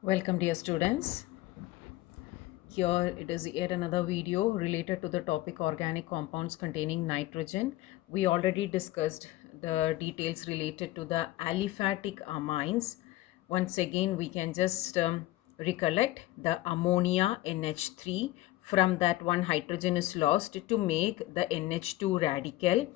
Welcome, dear students. Here it is yet another video related to the topic organic compounds containing nitrogen. We already discussed the details related to the aliphatic amines. Once again, we can just recollect the ammonia NH3. From that, one hydrogen is lost to make the NH2 radical,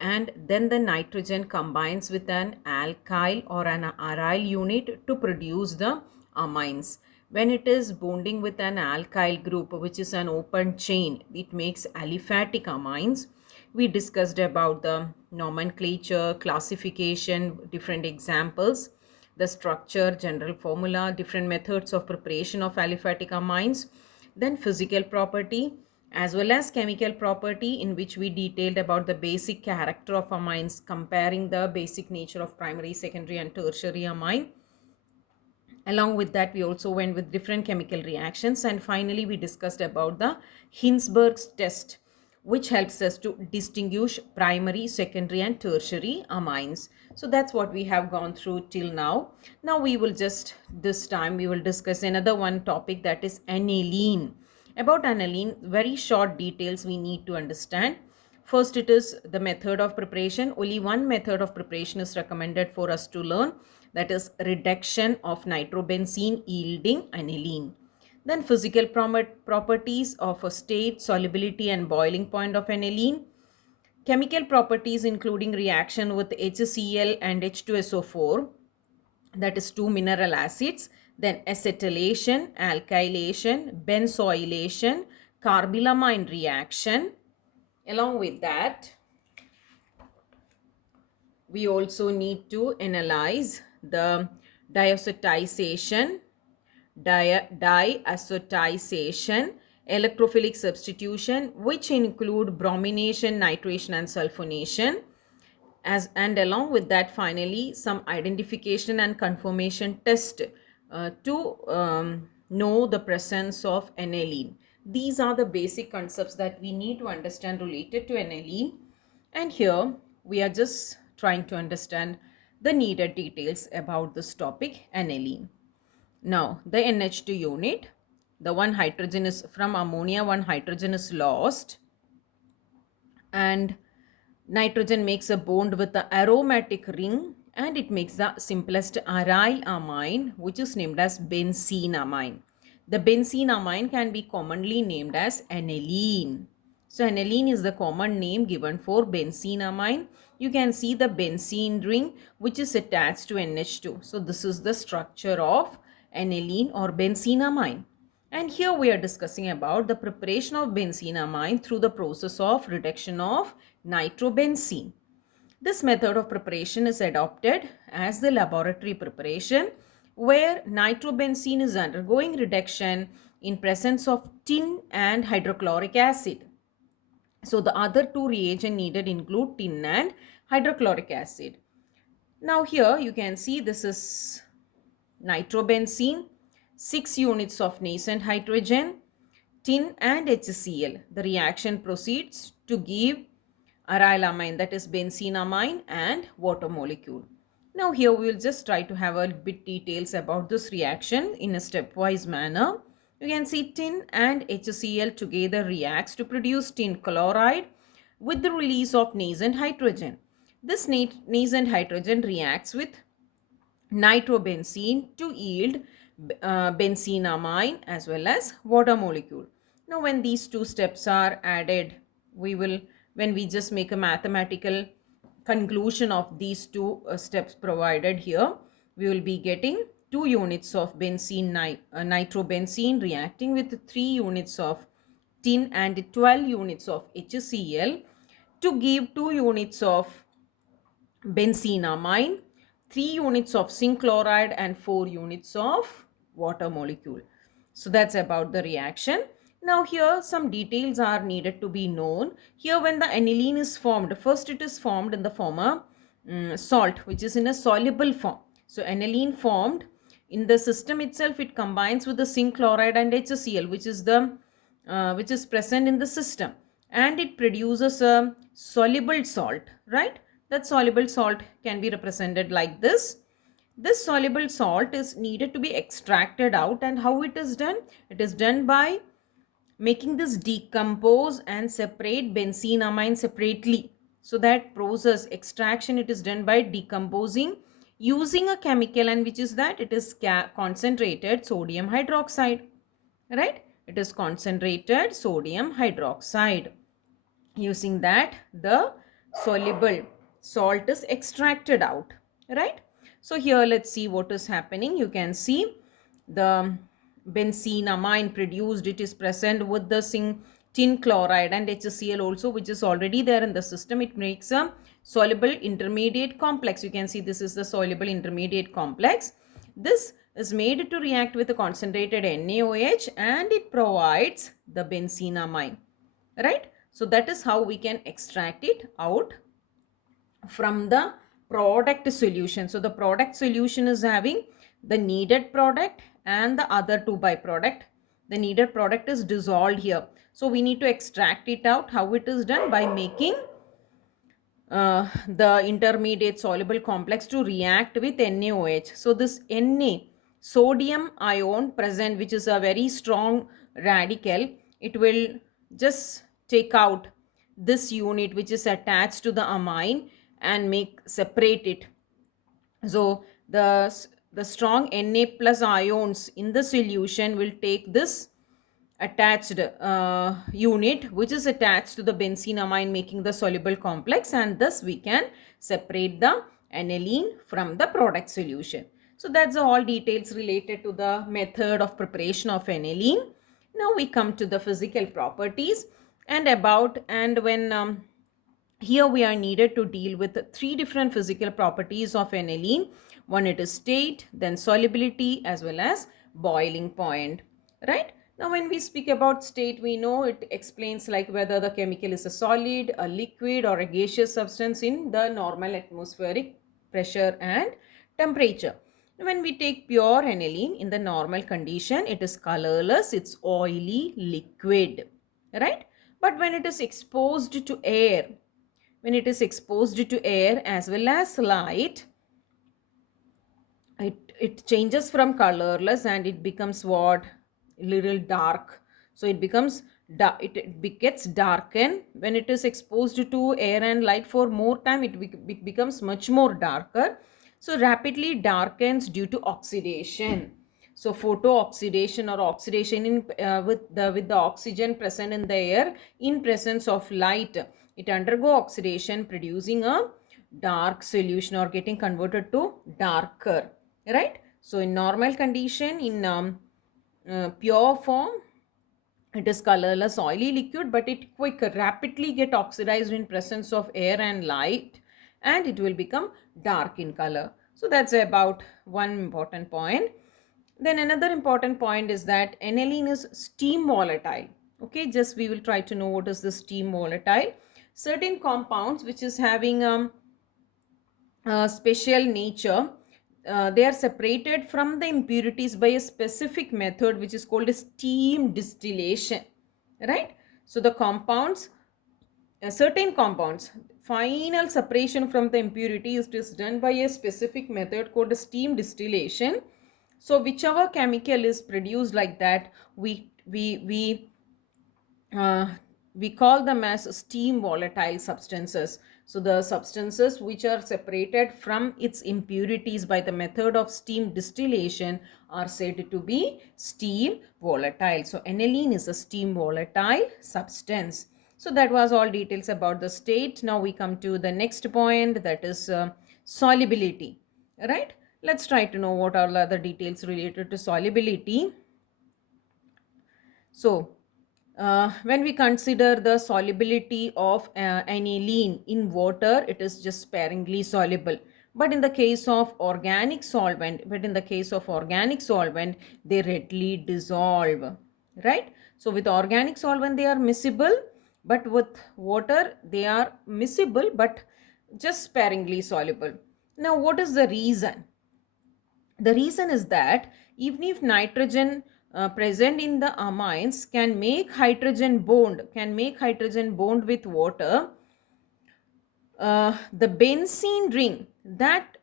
and then the nitrogen combines with an alkyl or an aryl unit to produce the amines. When it is bonding with an alkyl group, which is an open chain, it makes aliphatic amines. We discussed about the nomenclature, classification, different examples, the structure, general formula, different methods of preparation of aliphatic amines, then physical property as well as chemical property, in which we detailed about the basic character of amines, comparing the basic nature of primary, secondary and tertiary amine. Along with that, we also went with different chemical reactions, and finally we discussed about the Hinsberg's test, which helps us to distinguish primary, secondary and tertiary amines. So that's what we have gone through till now. Now we will just, this time we will discuss another one topic, that is aniline. About aniline, very short details we need to understand. First, it is the method of preparation. Only one method of preparation is recommended for us to learn, that is reduction of nitrobenzene yielding aniline. Then physical properties of a state, solubility and boiling point of aniline. Chemical properties including reaction with HCl and H2SO4, that is two mineral acids, then acetylation, alkylation, benzoylation, carbylamine reaction. Along with that, we also need to analyze the diazotization, electrophilic substitution, which include bromination, nitration and sulfonation. And along with that, finally some identification and confirmation test to know the presence of aniline. These are the basic concepts that we need to understand related to aniline, and here we are just trying to understand the needed details about this topic, aniline. Now the NH2 unit, the one hydrogen is from ammonia, one hydrogen is lost, and nitrogen makes a bond with the aromatic ring, and it makes the simplest aryl amine, which is named as benzene amine. The benzene amine can be commonly named as aniline. So aniline is the common name given for benzene amine. You can see the benzene ring which is attached to NH2. So this is the structure of aniline or benzene amine. And here we are discussing about the preparation of benzene amine through the process of reduction of nitrobenzene. This method of preparation is adopted as the laboratory preparation, where nitrobenzene is undergoing reduction in presence of tin and hydrochloric acid. So the other two reagents needed include tin and hydrochloric acid. Now here you can see this is nitrobenzene, 6 units of nascent hydrogen, tin and HCl. The reaction proceeds to give aryl amine, that is benzene amine, and water molecule. Now here we will just try to have a bit details about this reaction in a stepwise manner. You can see tin and HCl together reacts to produce tin chloride with the release of nascent hydrogen. This nascent hydrogen reacts with nitrobenzene to yield benzene amine as well as water molecule. Now when these two steps are added, when we just make a mathematical conclusion of these two steps provided here, we will be getting 2 units of nitrobenzene reacting with 3 units of tin and 12 units of HCl to give 2 units of benzene amine, 3 units of zinc chloride and 4 units of water molecule. So that's about the reaction. Now here some details are needed to be known. Here when the aniline is formed, first it is formed in the form of salt, which is in a soluble form. So aniline formed in the system itself, it combines with the zinc chloride and HCl, which is present in the system, and it produces a soluble salt, right? That soluble salt can be represented like this. This soluble salt is needed to be extracted out, and how it is done? It is done by making this decompose and separate benzenamine separately. So that process extraction, it is done by decomposing using a chemical, and which is that? It is concentrated sodium hydroxide, right? It is concentrated sodium hydroxide. Using that, the soluble salt is extracted out, right? So here let's see what is happening. You can see the benzenamine produced, it is present with the tin chloride and HCl also, which is already there in the system. It makes a soluble intermediate complex. You can see this is the soluble intermediate complex. This is made to react with a concentrated NaOH, and it provides the benzenamine, right? So that is how we can extract it out from the product solution. So the product solution is having the needed product and the other two byproduct. The needed product is dissolved here. So we need to extract it out. How it is done? By making the intermediate soluble complex to react with NaOH. So this Na, sodium ion present, which is a very strong radical, it will just take out this unit which is attached to the amine and make separate it. So the strong Na plus ions in the solution will take this attached unit which is attached to the benzenamine, making the soluble complex, and thus we can separate the aniline from the product solution. So that's all details related to the method of preparation of aniline. Now we come to the physical properties and when here we are needed to deal with three different physical properties of aniline. One, it is state, then solubility, as well as boiling point, right? Now when we speak about state, we know it explains like whether the chemical is a solid, a liquid, or a gaseous substance in the normal atmospheric pressure and temperature. When we take pure aniline in the normal condition, it is colorless, it's oily liquid, right? But when it is exposed to air, when it is exposed to air as well as light, it changes from colorless and it becomes what? Little dark. So it becomes it gets darkened. When it is exposed to air and light for more time, it becomes much more darker. So rapidly darkens due to oxidation. So photooxidation or oxidation in with the oxygen present in the air in presence of light, it undergo oxidation producing a dark solution or getting converted to darker, right? So in normal condition, in pure form, it is colorless oily liquid, but it rapidly get oxidized in presence of air and light, and it will become dark in color. So that's about one important point. Then another important point is that aniline is steam volatile. Okay, just we will try to know what is the steam volatile. Certain compounds which is having special nature, they are separated from the impurities by a specific method which is called a steam distillation, right? So the compounds, certain compounds, final separation from the impurities is done by a specific method called a steam distillation. So whichever chemical is produced like that, uh, we call them as steam volatile substances. So the substances which are separated from its impurities by the method of steam distillation are said to be steam volatile. So aniline is a steam volatile substance. So that was all details about the state. Now we come to the next point, that is solubility, right? Let's try to know what are the other details related to solubility. So when we consider the solubility of aniline in water, it is just sparingly soluble. But in the case of organic solvent, they readily dissolve, right? So with organic solvent, they are miscible, but with water, they are miscible, but just sparingly soluble. Now, what is the reason? The reason is that even if nitrogen present in the amines can make hydrogen bond with water, the benzene ring that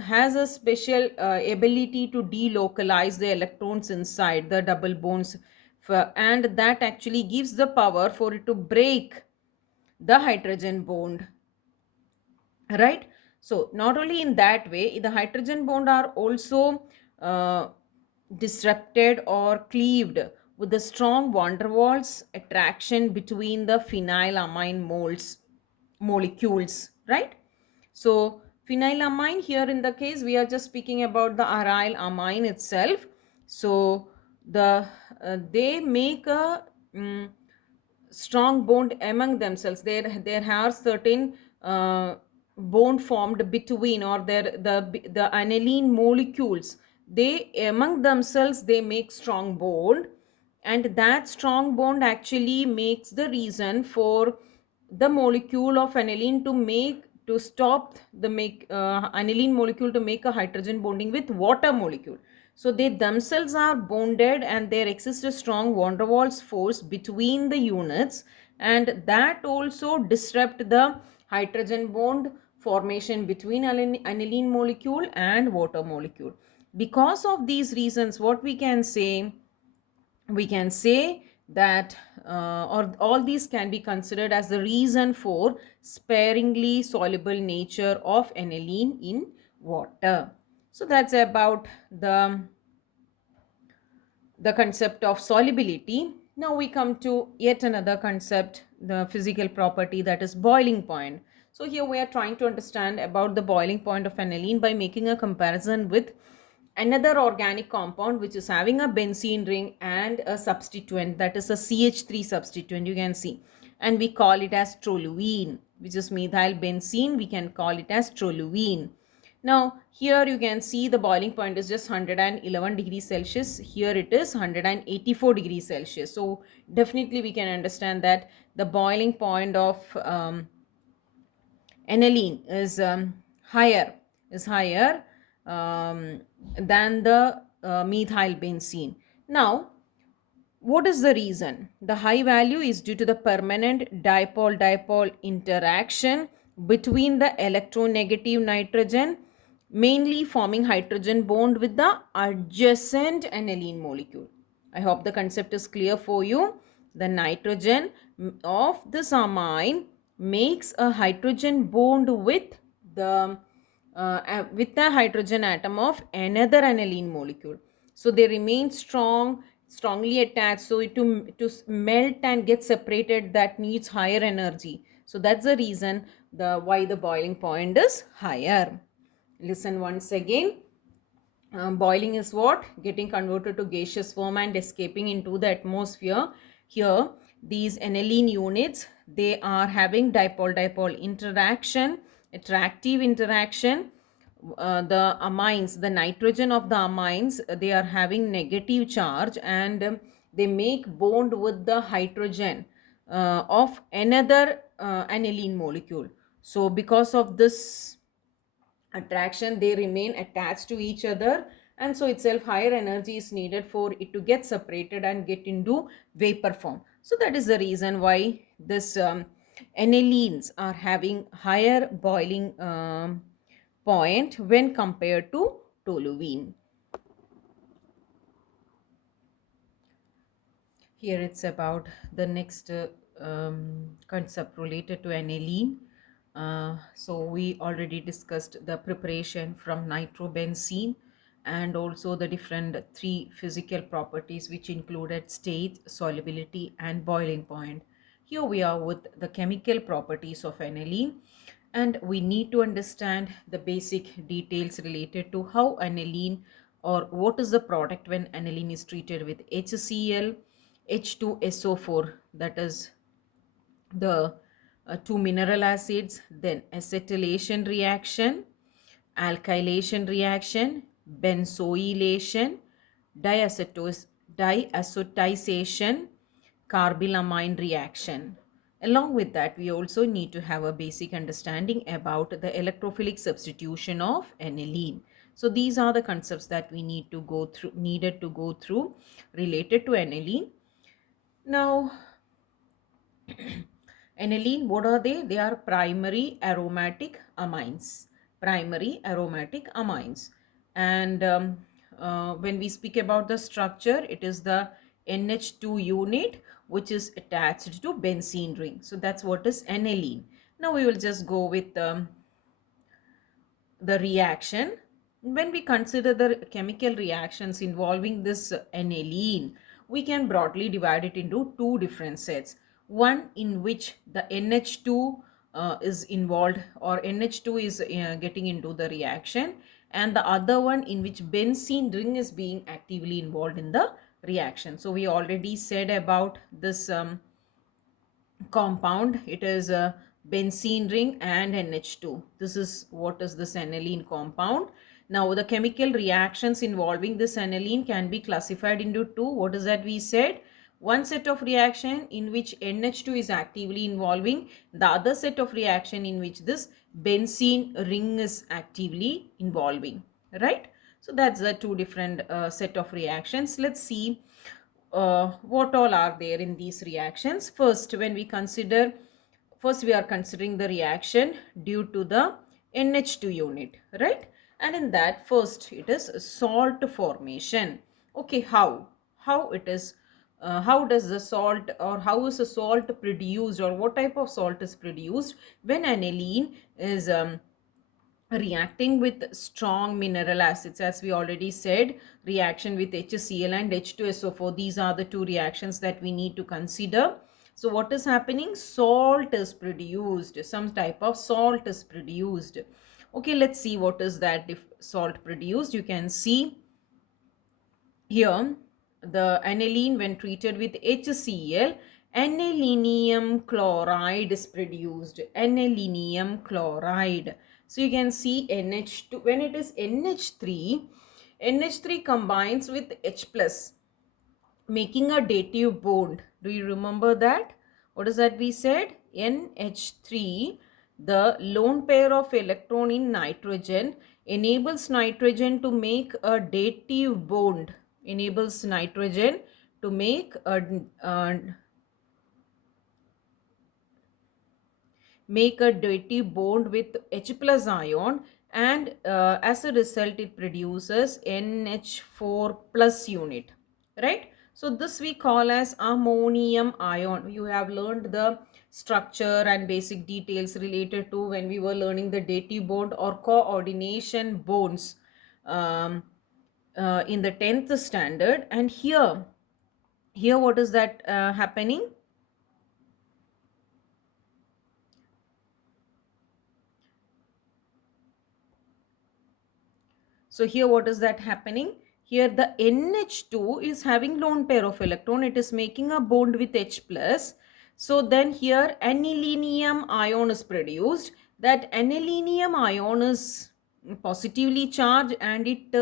has a special ability to delocalize the electrons inside the double bonds, and that actually gives the power for it to break the hydrogen bond, right? So not only in that way, the hydrogen bond are also uh, disrupted or cleaved with the strong van der Waals attraction between the phenylamine molecules, right? So phenylamine, here in the case we are just speaking about the aryl amine itself. So they make a strong bond among themselves. There are certain bond formed between, or the aniline molecules, they among themselves they make strong bond, and that strong bond actually makes the reason for the molecule of aniline to stop the make aniline molecule to make a hydrogen bonding with water molecule. So they themselves are bonded, and there exists a strong van der Waals force between the units, and that also disrupt the hydrogen bond formation between aniline molecule and water molecule. Because of these reasons, what we can say that or all these can be considered as the reason for sparingly soluble nature of aniline in water. So that's about the concept of solubility. Now we come to yet another concept, the physical property, that is boiling point. So here we are trying to understand about the boiling point of aniline by making a comparison with another organic compound which is having a benzene ring and a substituent, that is a CH3 substituent, you can see, and we call it as toluene, which is methyl benzene, we can call it as toluene. Now here you can see the boiling point is just 111 degrees Celsius. Here it is 184 degrees Celsius. So definitely we can understand that the boiling point of aniline is higher than the methyl benzene. Now what is the reason? The high value is due to the permanent dipole-dipole interaction between the electronegative nitrogen, mainly forming hydrogen bond with the adjacent aniline molecule. I hope the concept is clear for you. The nitrogen of this amine makes a hydrogen bond with the hydrogen atom of another aniline molecule. So they remain strongly attached. So to melt and get separated, that needs higher energy. So that's the reason why the boiling point is higher. Listen once again. Boiling is what? Getting converted to gaseous form and escaping into the atmosphere. Here, these aniline units, they are having dipole-dipole interaction, attractive interaction. The amines, the nitrogen of the amines, they are having negative charge, and they make bond with the hydrogen of another aniline molecule. So because of this attraction, they remain attached to each other, and so itself higher energy is needed for it to get separated and get into vapor form. So that is the reason why this anilines are having higher boiling point when compared to toluene. Here it's about the next concept related to aniline. So we already discussed the preparation from nitrobenzene, and also the different three physical properties which included state, solubility, and boiling point. Here we are with the chemical properties of aniline, and we need to understand the basic details related to how aniline, or what is the product when aniline is treated with HCl, H2SO4, that is the two mineral acids, then acetylation reaction, alkylation reaction, benzoylation, diazotization, carbylamine reaction. Along with that, we also need to have a basic understanding about the electrophilic substitution of aniline. So these are the concepts that we needed to go through related to aniline. Now, aniline, what are they? They are primary aromatic amines. primary aromatic amines. And when we speak about the structure, it is the NH2 unit which is attached to benzene ring. So that's what is aniline. Now we will just go with the reaction. When we consider the chemical reactions involving this aniline, we can broadly divide it into two different sets. One in which the NH2 is involved, or NH2 is getting into the reaction, and the other one in which benzene ring is being actively involved in the reaction. So we already said about this compound. It is a benzene ring and NH2. This is what is this aniline compound. Now the chemical reactions involving this aniline can be classified into two. What is that we said? One set of reaction in which NH2 is actively involving, the other set of reaction in which this benzene ring is actively involving, right? So that's the two different set of reactions. Let's see what all are there in these reactions. First, we are considering the reaction due to the NH2 unit, right? And in that, first it is salt formation. Okay, how it is, how does the salt, or how is the salt produced, or what type of salt is produced when aniline is reacting with strong mineral acids? As we already said, reaction with HCl and H2SO4, these are the two reactions that we need to consider. So what is happening? Salt is produced, some type of salt is produced. Okay, let's see what is that salt produced. You can see here the aniline, when treated with HCl, anilinium chloride is produced. Anilinium chloride. So you can see NH2, when it is NH3, NH3 combines with H plus, making a dative bond. Do you remember that? What is that we said? NH3, the lone pair of electron in nitrogen, enables nitrogen to make a dative bond. Enables nitrogen to make a dative bond with H plus ion, and as a result it produces NH4 plus unit, right? So this we call as ammonium ion. You have learned the structure and basic details related to when we were learning the dative bond or coordination bonds in the 10th standard. And here what is that happening? So here what is that happening? Here the NH2 is having lone pair of electron. It is making a bond with H plus. So then here anilinium ion is produced. That anilinium ion is positively charged, and it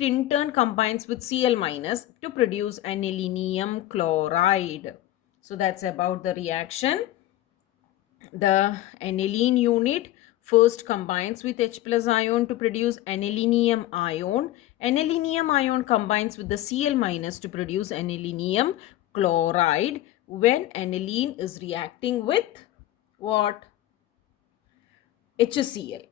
in turn combines with Cl minus to produce anilinium chloride. So that's about the reaction. The aniline unit first combines with H plus ion to produce anilinium ion. Anilinium ion combines with the Cl minus to produce anilinium chloride when aniline is reacting with what? HCl,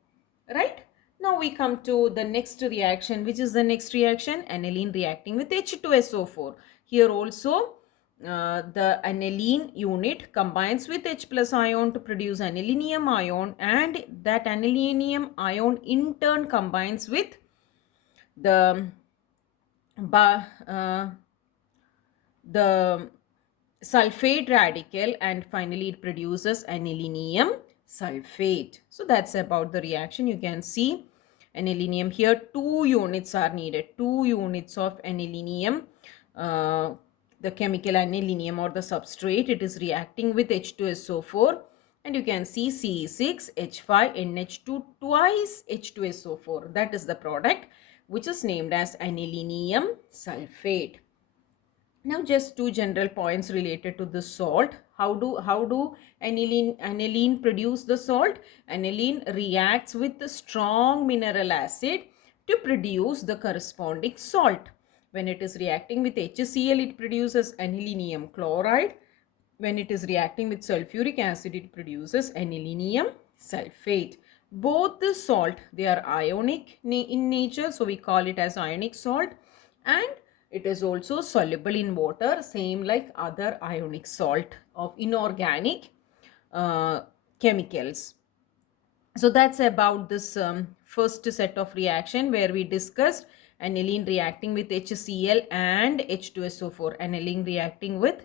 right? Now we come to the next reaction. Which is the next reaction? Aniline reacting with H2SO4. Here also the aniline unit combines with H plus ion to produce anilinium ion, and that anilinium ion in turn combines with the the sulfate radical, and finally it produces anilinium sulfate. So that's about the reaction. You can see anilinium here, 2 units are needed, 2 units of anilinium. The chemical anilinium or the substrate, it is reacting with H2SO4, and you can see C6H5NH2 twice H2SO4. That is the product which is named as anilinium sulfate. Now just two general points related to the salt. How do aniline produce the salt? Aniline reacts with the strong mineral acid to produce the corresponding salt. When it is reacting with HCl, it produces anilinium chloride. When it is reacting with sulfuric acid, it produces anilinium sulfate. Both the salt, they are ionic in nature, so we call it as ionic salt, and it is also soluble in water, same like other ionic salt of inorganic uh, chemicals. So that's about this first set of reaction where we discussed aniline reacting with HCl and H2SO4. Aniline reacting with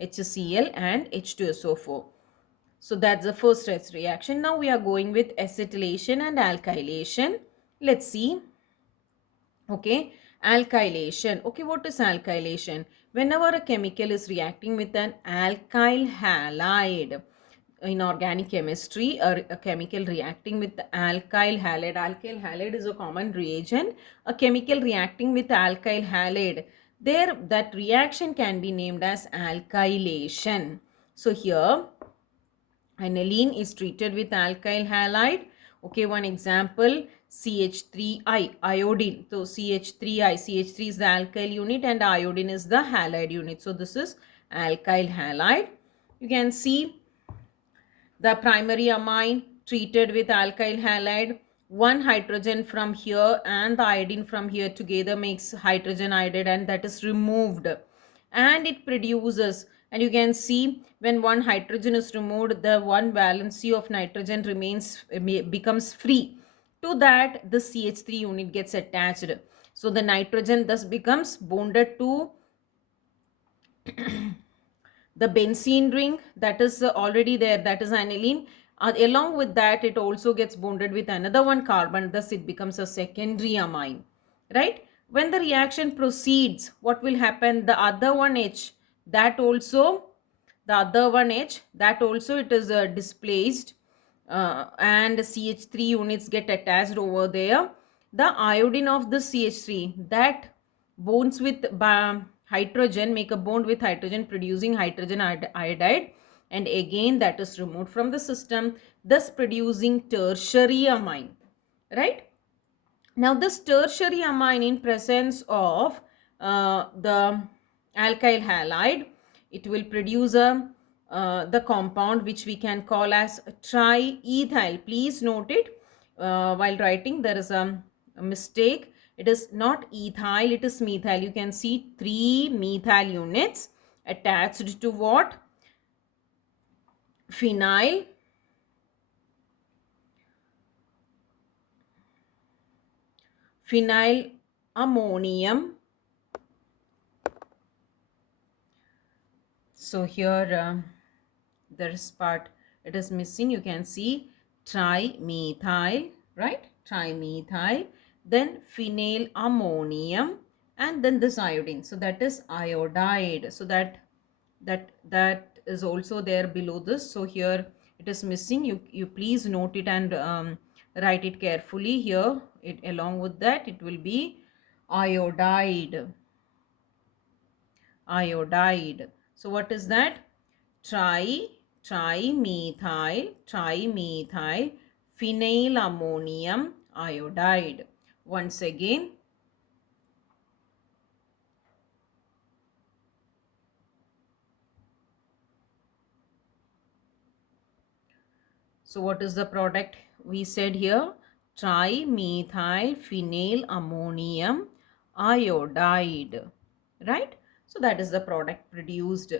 HCl and H2SO4. So that's the first reaction. Now we are going with acetylation and alkylation. Let's see. Okay, alkylation. Okay, what is alkylation? Whenever a chemical is reacting with an alkyl halide, in organic chemistry, a chemical reacting with the alkyl halide is a common reagent. A chemical reacting with alkyl halide, there that reaction can be named as alkylation. So here aniline is treated with alkyl halide. Okay, one example, CH3I, iodine. So CH3I, CH3 is the alkyl unit and iodine is the halide unit. So this is alkyl halide. You can see the primary amine treated with alkyl halide. One hydrogen from here and the iodine from here together makes hydrogen iodide, and that is removed. And it produces, and you can see when one hydrogen is removed, the one valency of nitrogen remains, becomes free. To that, the CH3 unit gets attached. So the nitrogen thus becomes bonded to the benzene ring that is already there, that is aniline. Along with that, it also gets bonded with another one carbon, thus it becomes a secondary amine, right? When the reaction proceeds, what will happen? The other one H, that also, the other one H, that also it is displaced, and CH3 units get attached over there. The iodine of the CH3 that bonds with hydrogen, make a bond with hydrogen producing hydrogen iodide, and again that is removed from the system, thus producing tertiary amine, right? Now this tertiary amine in presence of the alkyl halide, it will produce the compound which we can call as triethyl. Please note it while writing, there is a mistake. It is not ethyl, it is methyl. You can see 3 methyl units attached to what? Phenyl ammonium. So here this part it is missing. You can see trimethyl, right? Trimethyl, then phenyl ammonium, and then this iodine. So that is iodide. So that is also there below this. So here it is missing. You please note it and write it carefully here. It along with that it will be iodide. Iodide. So what is that? Trimethyl phenyl ammonium iodide. Once again, so what is the product we said here? Trimethyl phenyl ammonium iodide, right? So that is the product produced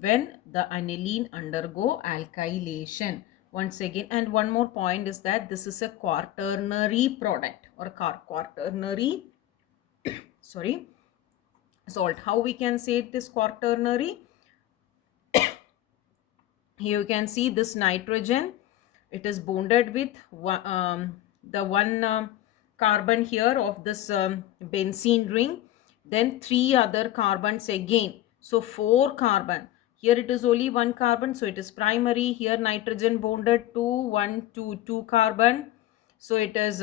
when the aniline undergo alkylation. Once again, and one more point is that this is a quaternary product or quaternary sorry salt. How we can say it is quaternary? Here you can see this nitrogen, it is bonded with the one carbon here of this benzene ring, then 3 other carbons again, so 4 carbon. Here it is only 1 carbon, so it is primary. Here nitrogen bonded to 1 to 2 carbon, so it is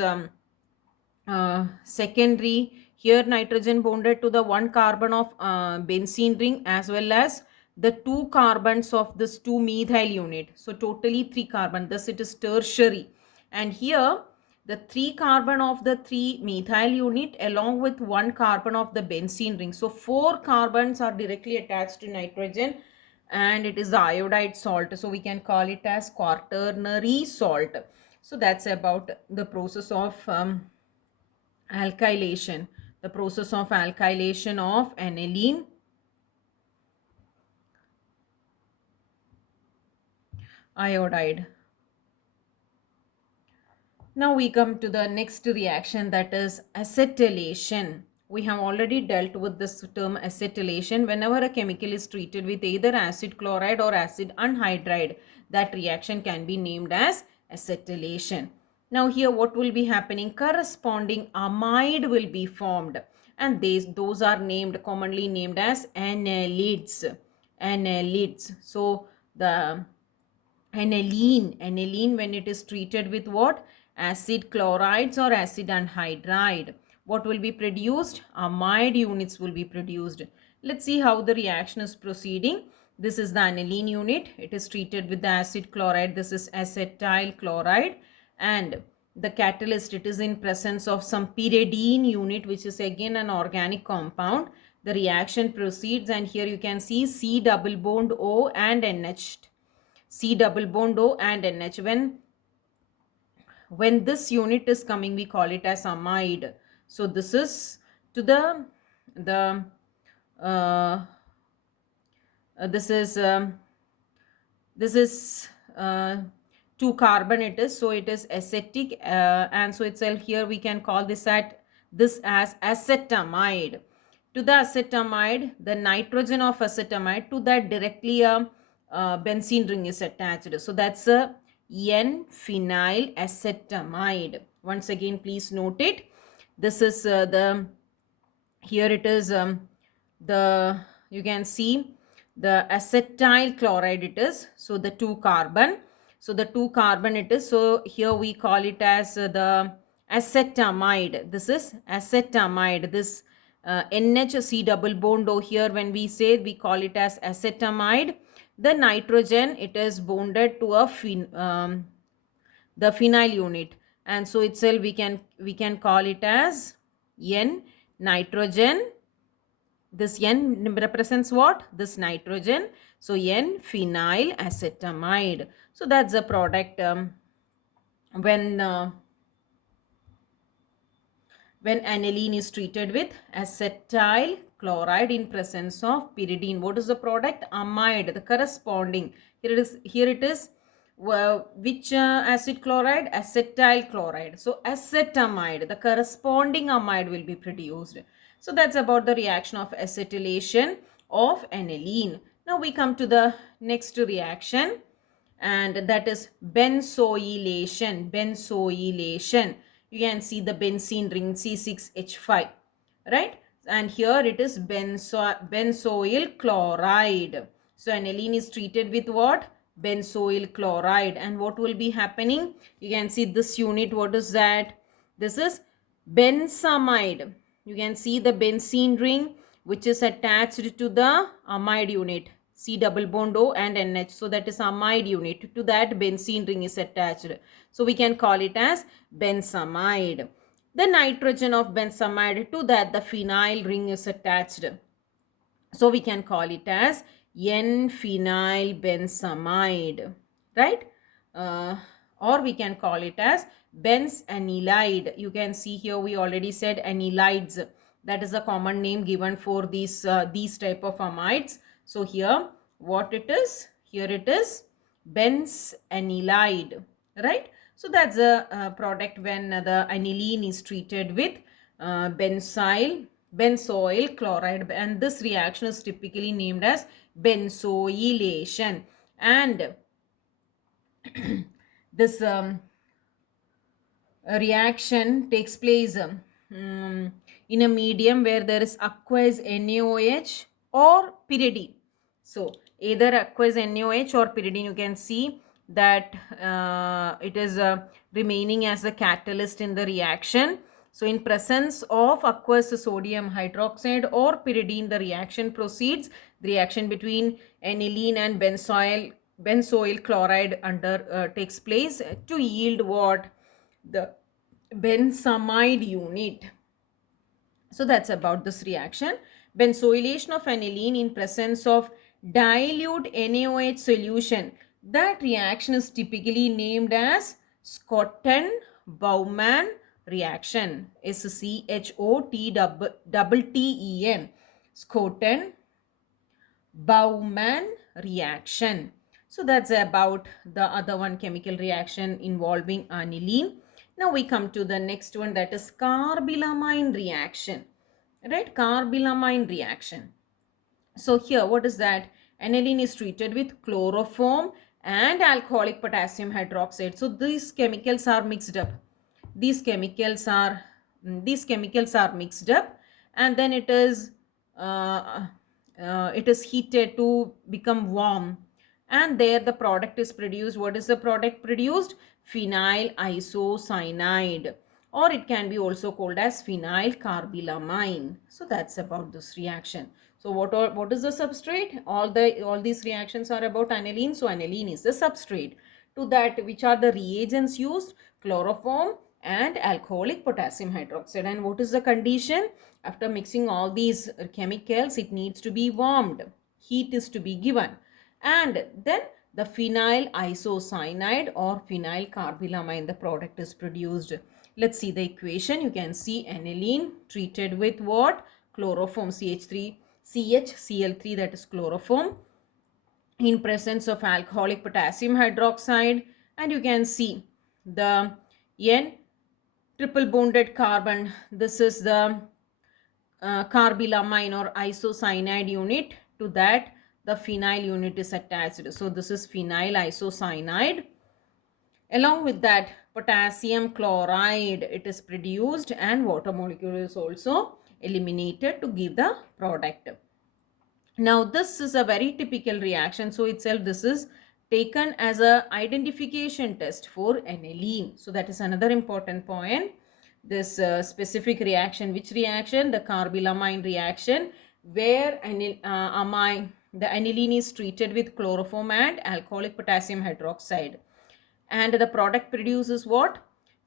secondary. Here nitrogen bonded to the 1 carbon of benzene ring as well as the 2 carbons of this 2 methyl unit. So totally 3 carbon, thus it is tertiary. And here the 3 carbon of the 3 methyl unit along with 1 carbon of the benzene ring. So 4 carbons are directly attached to nitrogen and it is the iodide salt. So we can call it as quaternary salt. So that's about the process of alkylation, the process of alkylation of aniline iodide. Now we come to the next reaction, that is acetylation. We have already dealt with this term acetylation. Whenever a chemical is treated with either acid chloride or acid anhydride, that reaction can be named as acetylation. Now here what will be happening? Corresponding amide will be formed, and those are commonly named as analides. Analides. So the aniline when it is treated with what? Acid chlorides or acid anhydride, what will be produced? Amide units will be produced. Let's see how the reaction is proceeding. This is the aniline unit. It is treated with the acid chloride. This is acetyl chloride, and the catalyst, it is in presence of some pyridine unit, which is again an organic compound. The reaction proceeds, and here you can see C double bond O and NH. C double bond O and NH. When this unit is coming, we call it as amide. So this is to the uh, this is 2 carbon it is, so it is acetic, and so itself here we can call this as acetamide. To the acetamide, the nitrogen of acetamide, to that directly a benzene ring is attached, so that's a N-phenyl acetamide. Once again, please note it. This is here it is the you can see the acetyl chloride it is, so the 2 carbon, so the 2 carbon it is, so here we call it as the acetamide. This is acetamide. This NHC double bond O, here when we say, we call it as acetamide. The nitrogen, it is bonded to a the phenyl unit, and so itself we can call it as N nitrogen. This N represents what? This nitrogen. So N-phenyl acetamide. So that's the product when aniline is treated with acetyl chloride in presence of pyridine. What is the product? Amide. The corresponding, here it is which acid chloride? Acetyl chloride. So acetamide, the corresponding amide will be produced. So that's about the reaction of acetylation of aniline. Now we come to the next reaction, and that is benzoylation. Benzoylation. You can see the benzene ring C6H5, right? And here it is benzoyl chloride. So aniline is treated with what? Benzoyl chloride. And what will be happening? You can see this unit. What is that? This is benzamide. You can see the benzene ring which is attached to the amide unit, C double bond O and NH. So that is amide unit. To that benzene ring is attached. So we can call it as benzamide. The nitrogen of benzamide, to that the phenyl ring is attached. So we can call it as N-phenyl benzamide, right? Or we can call it as benzanilide. You can see here we already said anilides. That is a common name given for these type of amides. So here what it is? Here it is benzanilide, right? So that's a product when the aniline is treated with benzoyl chloride, and this reaction is typically named as benzoylation. And this reaction takes place in a medium where there is aqueous NaOH or pyridine. So either aqueous NaOH or pyridine, you can see that it is remaining as a catalyst in the reaction. So in presence of aqueous sodium hydroxide or pyridine, the reaction proceeds. The reaction between aniline and benzoyl chloride takes place to yield what? The benzamide unit. So that's about this reaction. Benzoylation of aniline in presence of dilute NaOH solution. That reaction is typically named as Schotten-Baumann reaction. Schotten. Schotten-Baumann reaction. So that's about the other one, chemical reaction involving aniline. Now we come to the next one, that is carbylamine reaction. Right, carbylamine reaction. So here, what is that? Aniline is treated with chloroform and alcoholic potassium hydroxide. So these chemicals are mixed up. These chemicals are mixed up, and then it is heated to become warm, and there the product is produced. What is the product produced? Phenyl isocyanide, or it can be also called as phenyl carbylamine. So that's about this reaction. So what is the substrate? All these reactions are about aniline. So aniline is the substrate. To that, which are the reagents used? Chloroform and alcoholic potassium hydroxide. And what is the condition? After mixing all these chemicals, it needs to be warmed. Heat is to be given. And then the phenyl isocyanide or phenyl carbylamine, the product is produced. Let's see the equation. You can see aniline treated with what? Chloroform, CHCl3, that is chloroform, in presence of alcoholic potassium hydroxide. And you can see the N triple bonded carbon. This is the carbylamine or isocyanide unit. To that, the phenyl unit is attached. So this is phenyl isocyanide. Along with that, potassium chloride, it is produced, and water molecule is also eliminated to give the product. Now this is a very typical reaction. So itself this is taken as a identification test for aniline. So that is another important point. This specific reaction, which reaction? The carbylamine reaction, where the aniline is treated with chloroform and alcoholic potassium hydroxide. And the product produces what?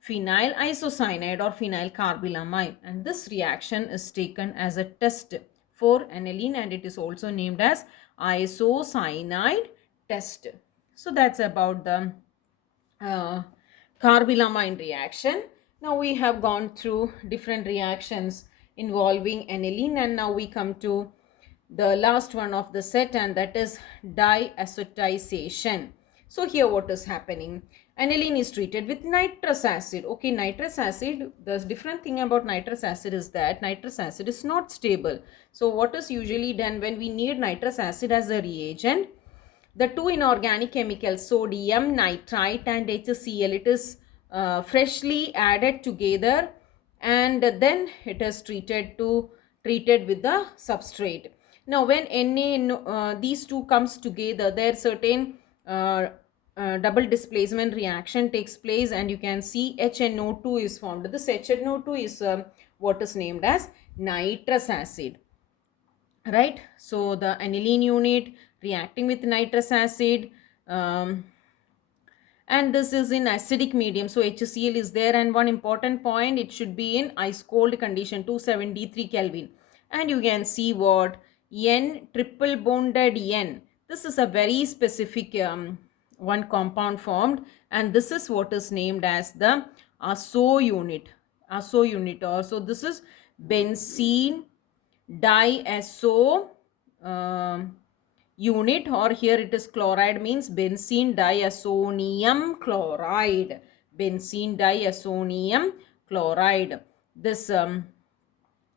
Phenyl isocyanide or phenyl carbylamine. And this reaction is taken as a test for aniline, and it is also named as isocyanide test. So that's about the carbylamine reaction. Now we have gone through different reactions involving aniline, and now we come to the last one of the set, and that is diazotization. So here what is happening? Aniline is treated with nitrous acid. Okay, nitrous acid, the different thing about nitrous acid is that nitrous acid is not stable. So what is usually done when we need nitrous acid as a reagent? The two inorganic chemicals, sodium nitrite and HCl, it is freshly added together, and then it is treated with the substrate. Now when these two comes together, there certain double displacement reaction takes place, and you can see HNO2 is formed. This HNO2 is what is named as nitrous acid. Right, so the aniline unit reacting with nitrous acid, and this is in acidic medium, so HCl is there. And one important point, it should be in ice cold condition, 273 Kelvin. And you can see what? N triple bonded N. This is a very specific one compound formed, and this is what is named as the azo unit. Azo unit, or so this is benzene diazo unit, or here it is chloride, means benzene diazonium chloride. Benzene diazonium chloride. This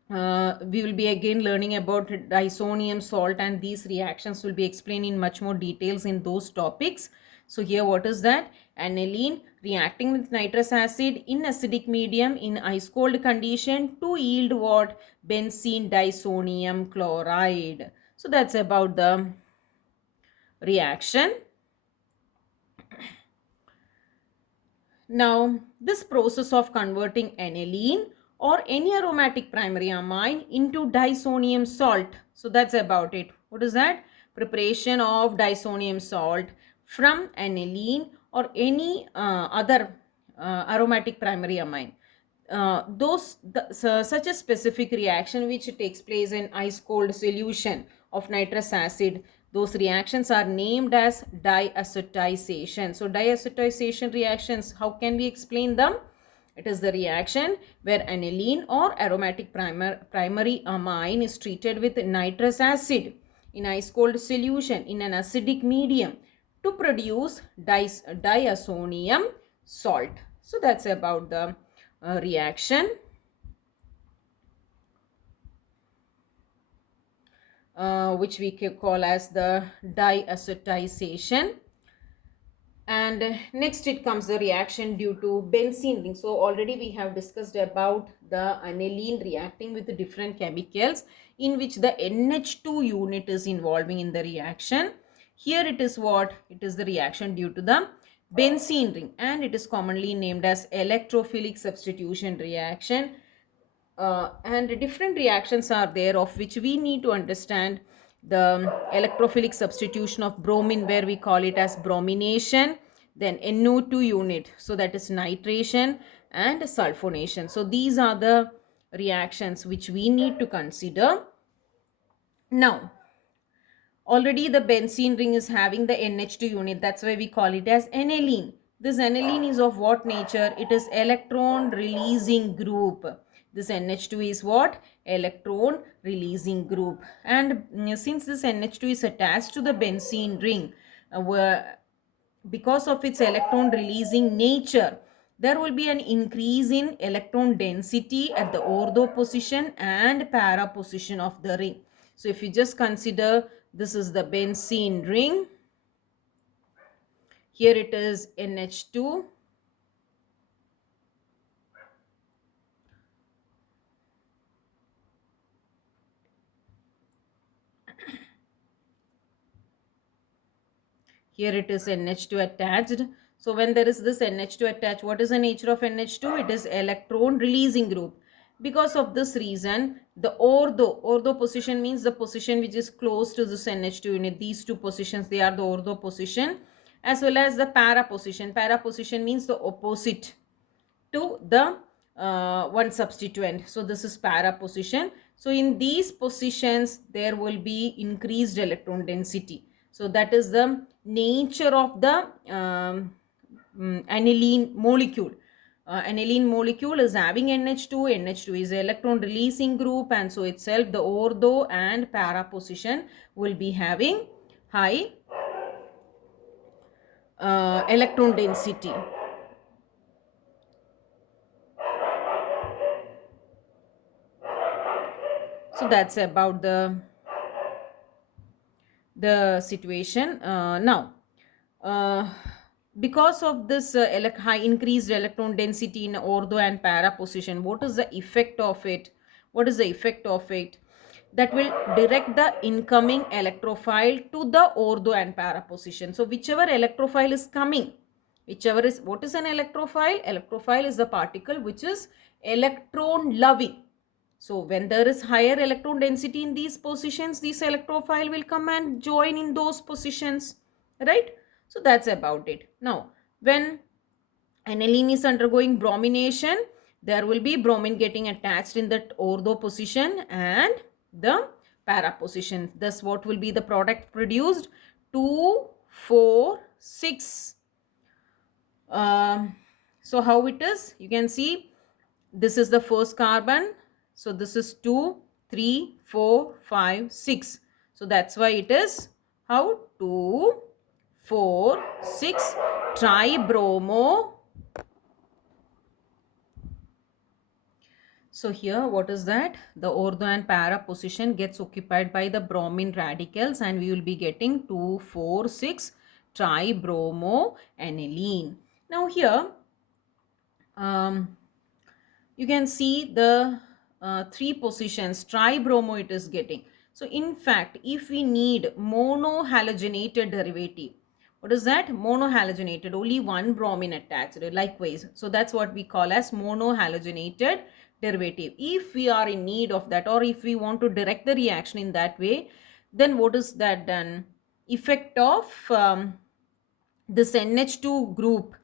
we will be again learning about disonium salt, and these reactions will be explained in much more details in those topics. So here what is that? Aniline reacting with nitrous acid in acidic medium in ice cold condition to yield what? Benzene disonium chloride. So that's about the reaction. Now this process of converting aniline or any aromatic primary amine into disonium salt. So that's about it. What is that? Preparation of disonium salt from aniline or any other aromatic primary amine. Such a specific reaction which takes place in ice cold solution of nitrous acid, Those reactions are named as diacetization. So diacetization reactions, how can we explain them? It is the reaction where aniline or aromatic primary amine is treated with nitrous acid in ice cold solution in an acidic medium to produce diazonium salt. So that's about the reaction, which we can call as the diacetization. And next it comes the reaction due to benzene ring. So already we have discussed about the aniline reacting with the different chemicals in which the NH2 unit is involving in the reaction. Here it is what? It is the reaction due to the benzene ring, and it is commonly named as electrophilic substitution reaction. And different reactions are there of which we need to understand the electrophilic substitution of bromine, where we call it as bromination, then NO2 unit, so that is nitration, and sulfonation. So these are the reactions which we need to consider. Now already the benzene ring is having the NH2 unit, that's why we call it as aniline. This aniline is of what nature? It is electron releasing group. This NH2 is what? Electron releasing group. And since this NH2 is attached to the benzene ring, because of its electron releasing nature, there will be an increase in electron density at the ortho position and para position of the ring. So if you just consider, this is the benzene ring. Here it is NH2. Here it is NH2 attached. So when there is this NH2 attached, what is the nature of NH2? It is electron releasing group. Because of this reason, the ortho position means the position which is close to this NH2 unit. These two positions, they are the ortho position, as well as the para position. Para position means the opposite to the one substituent. So this is para position. So in these positions, there will be increased electron density. So that is the nature of the aniline molecule. Aniline molecule is having NH2. NH2 is electron releasing group, and so itself the ortho and para position will be having high electron density. So that's about the situation. Now because of this high increased electron density in ortho and para position, what is the effect of it? What is the effect of it? That will direct the incoming electrophile to the ortho and para position. So whichever electrophile is coming, whichever is, what is an electrophile? Electrophile is the particle which is electron loving. So when there is higher electron density in these positions, this electrophile will come and join in those positions, right? So that's about it. Now, when aniline is undergoing bromination, there will be bromine getting attached in that ortho position and the para position. Thus, what will be the product produced? 2, 4, 6. So how it is? You can see this is the first carbon. So this is 2, 3, 4, 5, 6. So that's why it is how? 2, 4, 6 tribromo. So here what is that? The ortho and para position gets occupied by the bromine radicals, and we will be getting 2, 4, 6 tribromo aniline. Now here you can see the three positions tribromo it is getting. So in fact, if we need monohalogenated derivative, what is that? Monohalogenated, only one bromine attached, likewise. So that's what we call as monohalogenated derivative. If we are in need of that, or if we want to direct the reaction in that way, then what is that done? Effect of this NH2 group,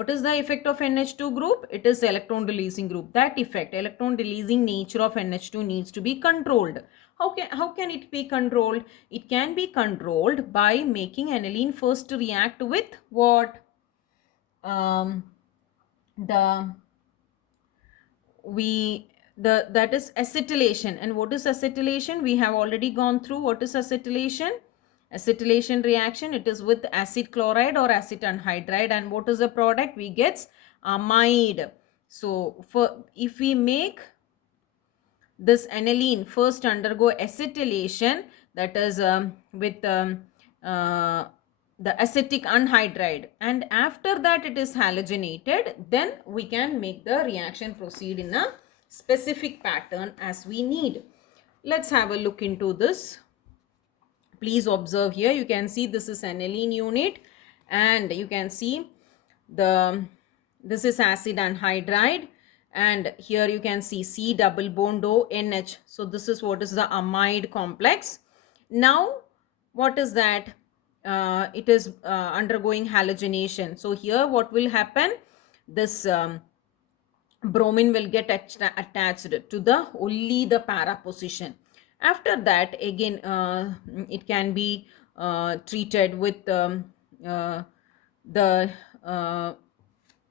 What is the effect of NH2 group? It is electron releasing group. That effect, electron releasing nature of NH2 needs to be controlled. How can it be controlled? It can be controlled by making aniline first react with what? The we the that is acetylation. And what is acetylation? We have already gone through what is acetylation. Acetylation reaction, it is with acid chloride or acid anhydride, and what is the product? We get amide. So for if we make this aniline first undergo acetylation, that is with uh, the acetic anhydride, and after that it is halogenated, then we can make the reaction proceed in a specific pattern as we need. Let's have a look into this. Please observe here, you can see this is aniline unit, and you can see this is acid anhydride, and here you can see C double bond O NH. So this is what is the amide complex. Now what is that? It is undergoing halogenation. So here what will happen? This bromine will get attached to the only the para position. After that again it can be treated with the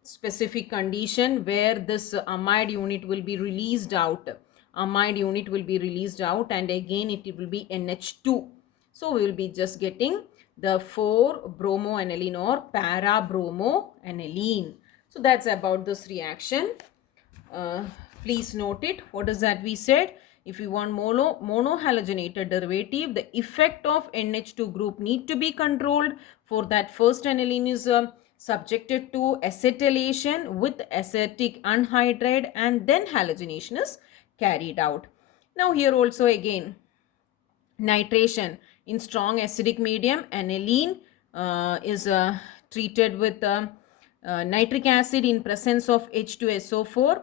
specific condition where this amide unit will be released out. Amide unit will be released out, and again it will be NH2. So we will be just getting the 4-bromoaniline or para-bromoaniline. So that's about this reaction. Please note it. What is that we said? If you want monohalogenated derivative, the effect of NH2 group need to be controlled. For that, first aniline is subjected to acetylation with acetic anhydride, and then halogenation is carried out. Now here also again nitration in strong acidic medium, aniline is treated with nitric acid in presence of H2SO4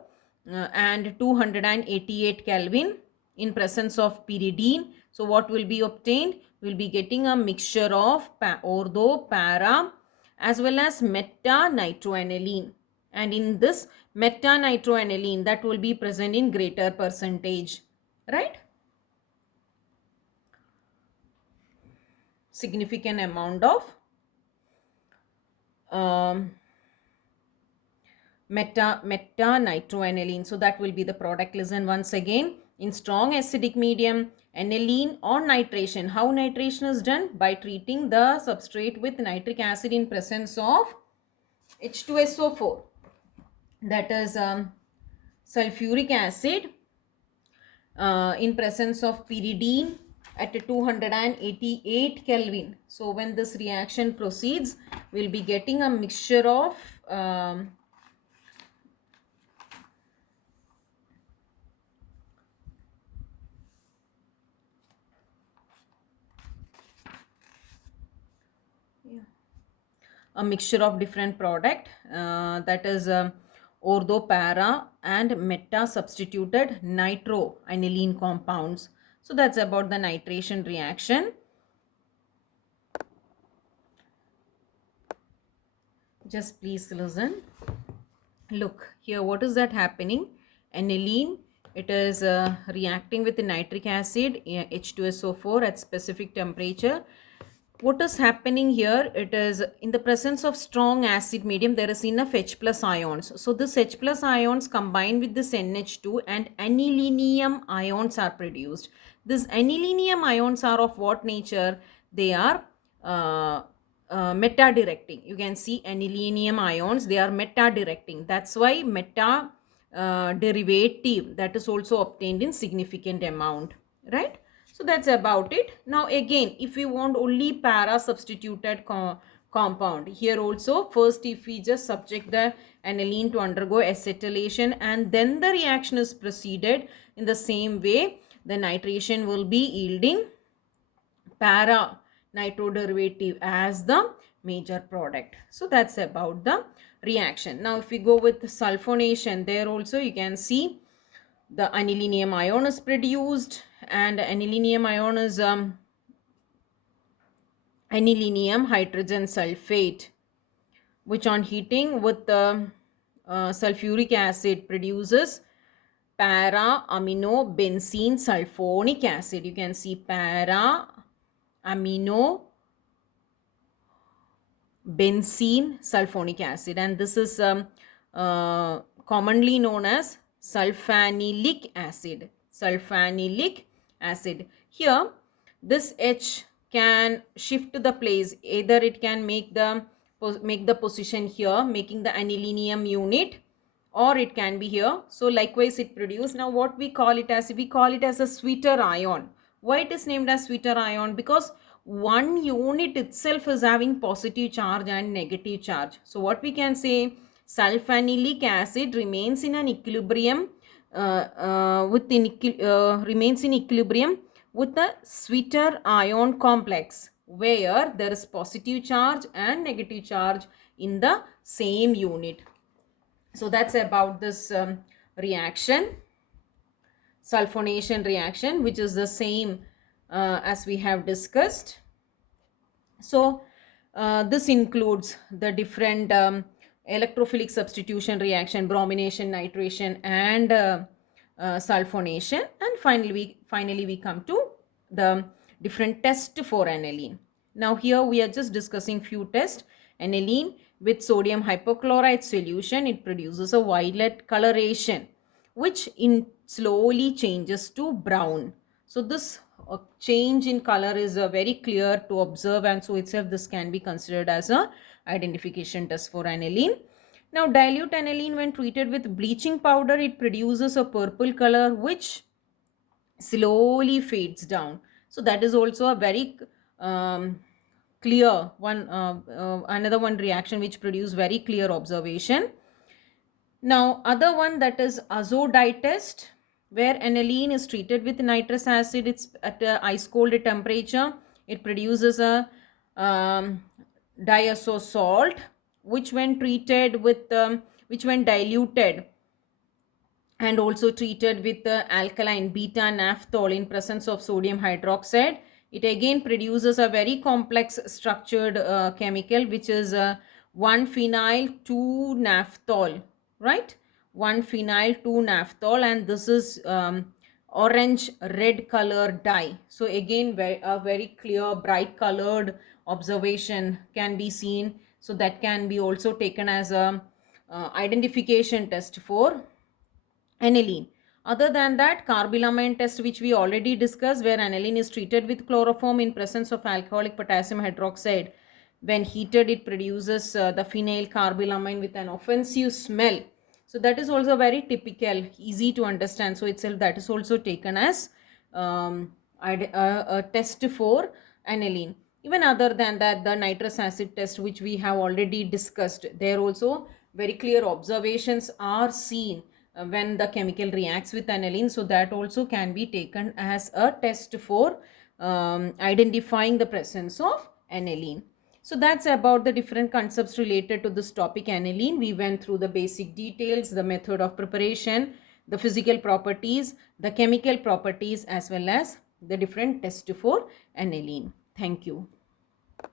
and 288 Kelvin in presence of pyridine. So what will be obtained? We will be getting a mixture of ortho, para as well as meta-nitroaniline. And in this meta-nitroaniline, that will be present in greater percentage, right? Significant amount of meta-nitroaniline. So that will be the product. Listen once again. In strong acidic medium, aniline or nitration. How nitration is done? By treating the substrate with nitric acid in presence of H2SO4. That is sulfuric acid in presence of pyridine at 288 Kelvin. So when this reaction proceeds, we'll be getting a mixture of different product, that is ortho, para and meta substituted nitroaniline compounds. So that's about the nitration reaction. Just please listen. Look here, what is that happening? Aniline, it is reacting with the nitric acid H2SO4 at specific temperature. What is happening here? It is in the presence of strong acid medium, there is enough H plus ions. So this H plus ions combine with this NH2 and anilinium ions are produced. These anilinium ions are of what nature? They are meta directing. You can see anilinium ions, they are meta directing. That's why meta derivative, that is also obtained in significant amount, right? So that's about it. Now again, if we want only para substituted compound, here also first if we just subject the aniline to undergo acetylation and then the reaction is proceeded, in the same way the nitration will be yielding para nitroderivative as the major product. So that's about the reaction. Now if we go with sulfonation, there also you can see the anilinium ion is produced, and anilinium ion is anilinium hydrogen sulfate. which on heating with sulfuric acid produces para-amino-benzene sulfonic acid. You can see para-amino-benzene sulfonic acid, and this is commonly known as sulfanilic acid. Sulfanilic acid. Here, this H can shift the place. Either it can make the position here, making the anilinium unit, or it can be here. So likewise it produce. Now what we call it as? We call it as a sweeter ion. Why it is named as sweeter ion? Because one unit itself is having positive charge and negative charge. So what we can say, sulfanilic acid remains in an equilibrium remains in equilibrium with the sweeter ion complex, where there is positive charge and negative charge in the same unit. So that's about this reaction, sulfonation reaction, which is the same as we have discussed. So this includes the different electrophilic substitution reaction, bromination, nitration, and sulfonation. And finally we come to the different tests for aniline. Now here we are just discussing few tests. Aniline with sodium hypochlorite solution, it produces a violet coloration, which slowly changes to brown. So this change in color is very clear to observe, and so itself this can be considered as a identification test for aniline. Now dilute aniline when treated with bleaching powder, it produces a purple color which slowly fades down. So that is also a very clear one, another one reaction which produce very clear observation. Now other one, that is azo dye test, where aniline is treated with nitrous acid. It's at a ice cold temperature. It produces a diazo salt, which when treated with which when diluted and also treated with the alkaline beta naphthol in presence of sodium hydroxide, it again produces a very complex structured chemical, which is 1-phenyl-2-naphthol, right? 1-phenyl-2-naphthol, and this is orange red color dye. So again a very clear bright colored observation can be seen. So that can be also taken as a identification test for aniline. Other than that, carbylamine test, which we already discussed, where aniline is treated with chloroform in presence of alcoholic potassium hydroxide. When heated, it produces the phenyl carbylamine with an offensive smell. So that is also very typical, easy to understand. So itself that is also taken as a test for aniline. Even other than that, the nitrous acid test, which we have already discussed, there also very clear observations are seen when the chemical reacts with aniline. So that also can be taken as a test for identifying the presence of aniline. So that's about the different concepts related to this topic, aniline. We went through the basic details, the method of preparation, the physical properties, the chemical properties, as well as the different tests for aniline. Thank you.